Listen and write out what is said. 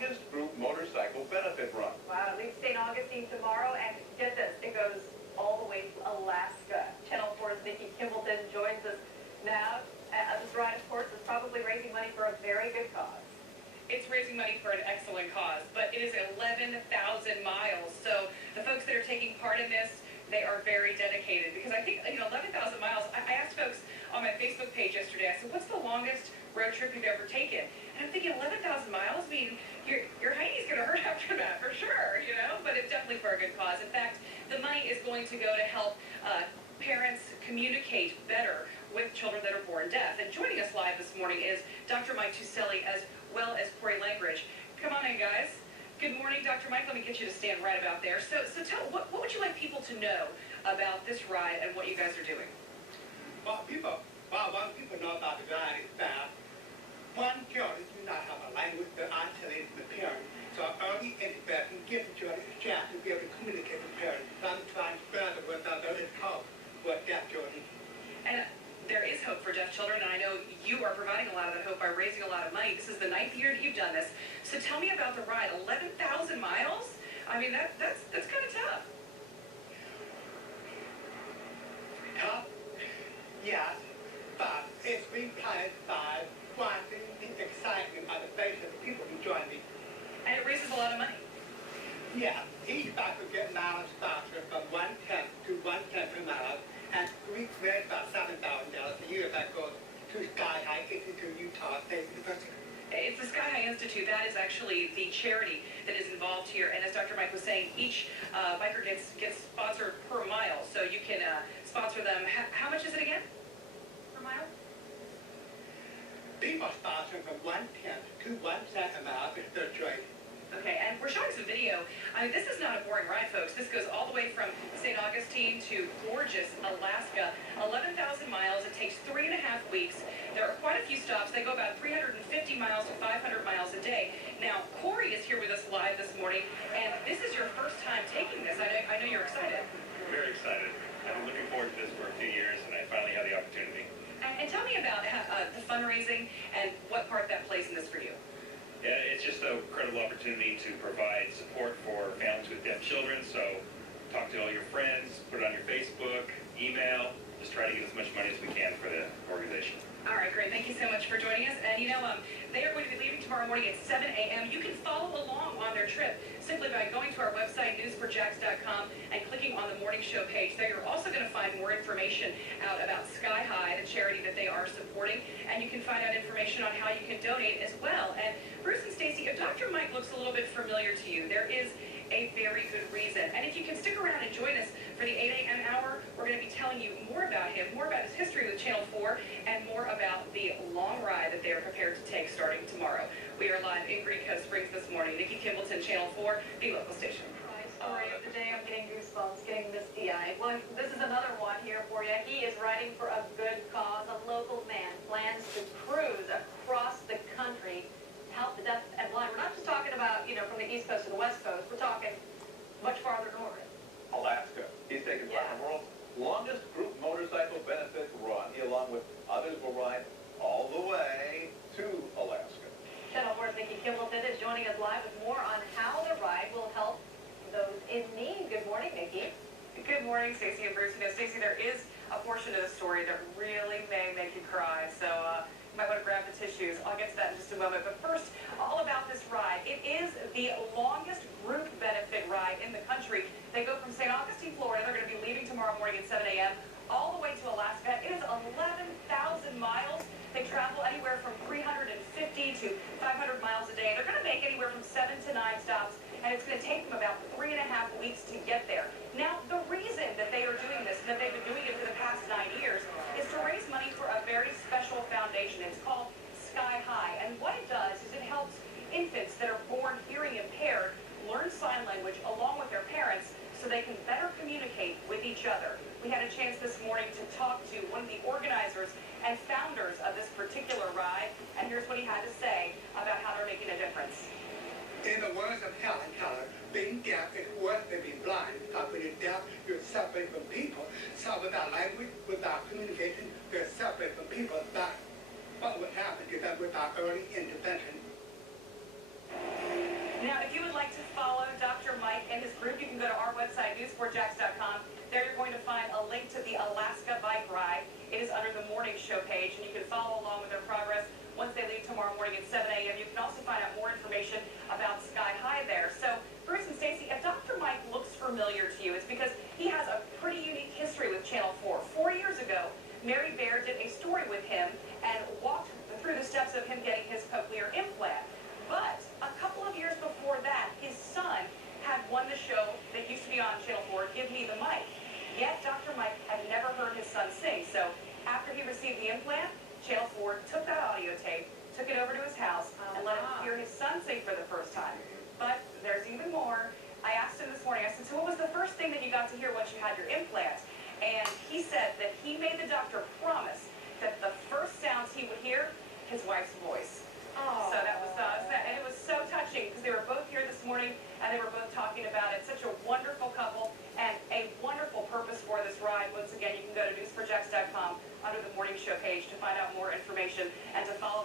longest group motorcycle benefit run. Wow, leaves St. Augustine tomorrow, and get this, it goes all the way to Alaska. Channel 4's Nikki Kimbleton joins us now. This ride, of course, is probably raising money for a very good cause. It's raising money for an excellent cause, but it is 11,000 miles. So the folks that are taking part in this, they are very dedicated, because I think, 11,000 miles, I asked folks on my Facebook page yesterday, I said, what's the longest road trip you've ever taken? And I'm thinking 11,000 miles, I mean, your hiney's going to hurt after that for sure, but it's definitely for a good cause. In fact, the money is going to go to help parents communicate better with children that are born deaf. And joining us live this morning is Dr. Mike Tuccelli as well as Langridge. Come on in, guys. Good morning, Dr. Mike. Let me get you to stand right about there. So tell, what would you like people to know about this ride and what you guys are doing? What people know about the ride is that one children do not have a language that isolates the parents. So early intervention gives the children a chance to be able to communicate with parents. Sometimes further without there is hope for deaf children. And there is hope for deaf children, and I know you are providing a lot of that hope by raising a lot of money. This is the 9th year that you've done this. So tell me about the ride. 11,000 miles? I mean, that's kind of tough. Tough? Yes, but it's replaced by watching the excitement on the faces of the people who join me. And it raises a lot of money. Yeah, each bus will get mileage faster from 1/10 to 1/10 per mile, and we raise about $7,000 a year that goes to SKIHI Institute, Utah State University. It's the SKIHI Institute. That is actually the charity that is involved here. And as Dr. Mike was saying, each biker gets sponsored per mile. So you can sponsor them. How much is it again per mile? People sponsor from 1/10 to 1/10 a mile is their choice. Okay, and we're showing some video. I mean, this is not a boring ride, folks. This goes all the way from St. Augustine to gorgeous Alaska. 11,000 miles. It takes 3.5 weeks. There are quite a few stops. They go about 350 miles to 500 miles a day. Now, Corey is here with us live this morning, and this is your first time taking this. I know you're excited. Very excited. I've been looking forward to this for a few years, and I finally had the opportunity. And tell me about the fundraising and what part that plays in this for you. Yeah, it's just an incredible opportunity to provide support for families with deaf children. So talk to all your friends, put it on your Facebook, email, just try to get as much money as we can for the organization. All right, great. Thank you so much for joining us. And they are going to be leaving tomorrow morning at 7 a.m. You can follow along on their trip simply by going to our website, news4jax.com, and clicking on the morning show page. There you're also going to find more information out about SKIHI, the charity that they are supporting, and you can find out information on how you can donate as well. And Bruce and Stacy, if Dr. Mike looks a little bit familiar to you, there is a very good reason. And if you can stick around and join us for the 8 a.m. hour, we're going to be telling you more about him, more about his history with Channel 4, and more about the long ride that they are prepared to take starting tomorrow. We are live in Green Cove Springs this morning. Nikki Kimbleton, Channel 4, the local station. Story of the day, I'm getting goosebumps, getting misty-eyed. Well, this is another one here for you. He is riding for a good cause. A local man plans to cruise across the country to help the deaf and blind. We're not just talking about, from the East Coast to the West Coast. We're talking much farther north. Alaska. He's taking part in the world's longest group motorcycle benefit run. He, along with others, will ride all the way to Alaska. Channel 4's Nikki Kimbleton is joining us live with more on how the ride will help those in need. Good morning, Nikki. Good morning, Stacy and Bruce. Stacy, there is a portion of the story that really may make you cry, so you might want to grab the tissues. I'll get to that in just a moment. But first, all about this ride. It is the longest group benefit ride in the country. They go from St. Augustine, Florida. They're going to be leaving tomorrow morning at 7 a.m. all the way to Alaska. It is 11,000 miles. They travel anywhere from 350 to 500 miles a day. They're going to make anywhere from 7 to 9 stops, and it's going to take them about 3.5 weeks to get there. Now, the reason that they are doing this, and that they've been doing it for the past 9 years, is to raise money for a very special foundation. It's called SKIHI, and what it does is it helps infants that are born hearing impaired learn sign language along with their parents so they can better communicate with each other. We had a chance this morning to talk to one of the organizers and founders of this particular ride, and here's what he had to say about how they're making a difference. In the words of Helen Keller, being deaf is worse than being blind. Because when you're deaf, you're separate from people. So without language, without communication, you're separate from people. That's what would happen to them without early intervention. Now, if you would like to follow Dr. Mike and his group, you can go to our website, newsportjacks.com. There you're going to find a link to the Alaska bike ride. It is under the morning show page, and you can follow along with their progress once they leave tomorrow morning at 7 a.m. You can also find out more information about SKIHI there. So, Bruce and Stacy, if Dr. Mike looks familiar to you, it's because he has a pretty unique history with Channel 4. 4 years ago, Mary Bear did a story with him and walked through the steps of him getting his cochlear implant. But a couple of years before that, his son had won the show that used to be on Channel 4, Give Me the Mic. Yet Dr. Mike had never heard his son sing. So after he received the implant, Channel 4 took that audio tape, took it over to his house, and let him hear his son sing for the first time. But there's even more. I asked him this morning, I said, so what was the first thing that you got to hear once you had your implant? And he said that he made the doctor promise that the first sounds he would hear, his wife's voice. So that was, and it was so touching because they were both here this morning and they were both talking about it. Such a wonderful couple and a wonderful purpose for this ride. Once again, you can go to newsportjacks.com under the morning show page to find out more information and to follow